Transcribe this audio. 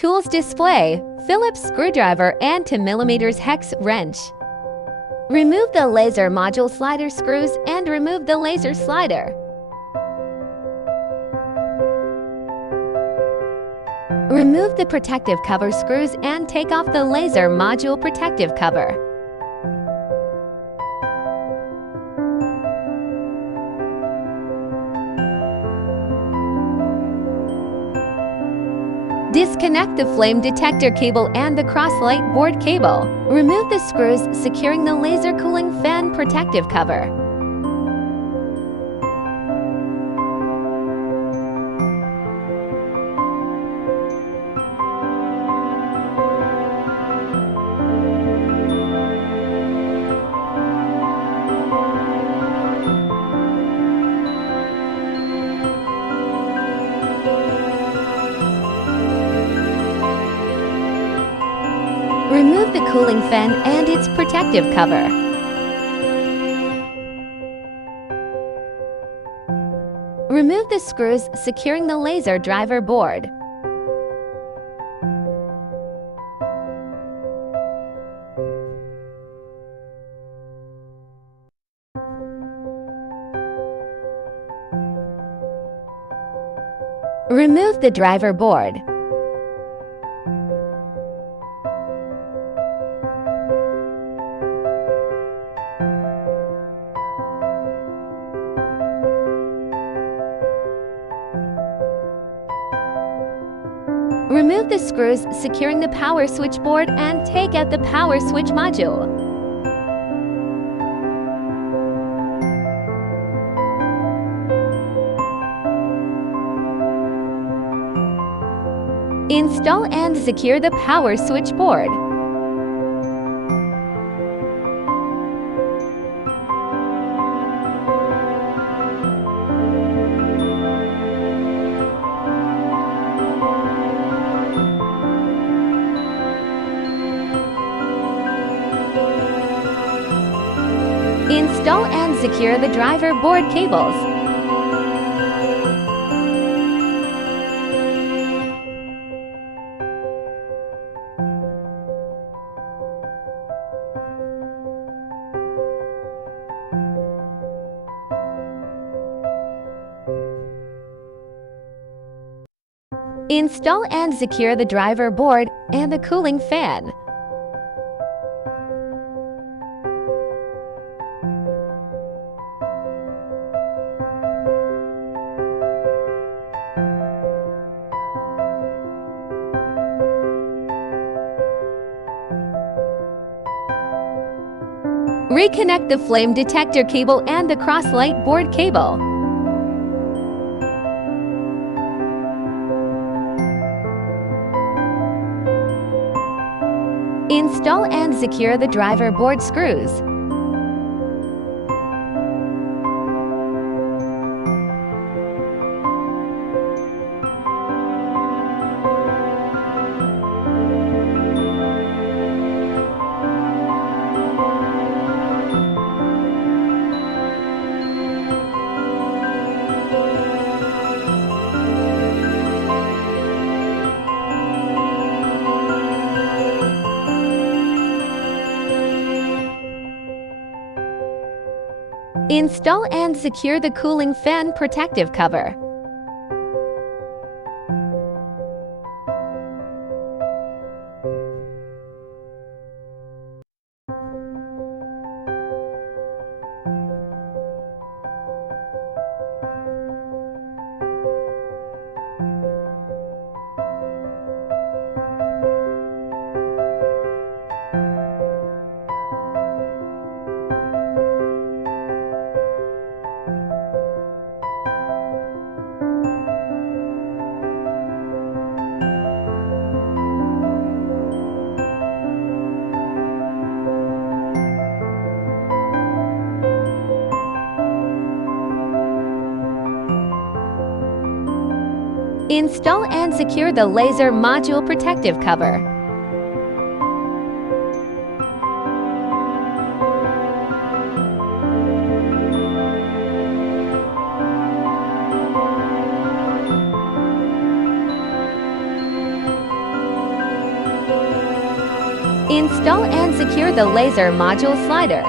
Tools display, Phillips screwdriver and 2mm hex wrench. Remove the laser module slider screws and remove the laser slider. Remove the protective cover screws and take off the laser module protective cover. Disconnect the flame detector cable and the cross-light board cable. Remove the screws securing the laser cooling fan protective cover. Remove the cooling fan and its protective cover. Remove the screws securing the laser driver board. Remove the driver board. Remove the screws securing the power switch board and take out the power switch module. Install and secure the power switch board. Install and secure the driver board cables. Install and secure the driver board and the cooling fan. Reconnect the flame detector cable and the cross-light board cable. Install and secure the driver board screws. Install and secure the cooling fan protective cover. Install and secure the laser module protective cover. Install and secure the laser module slider.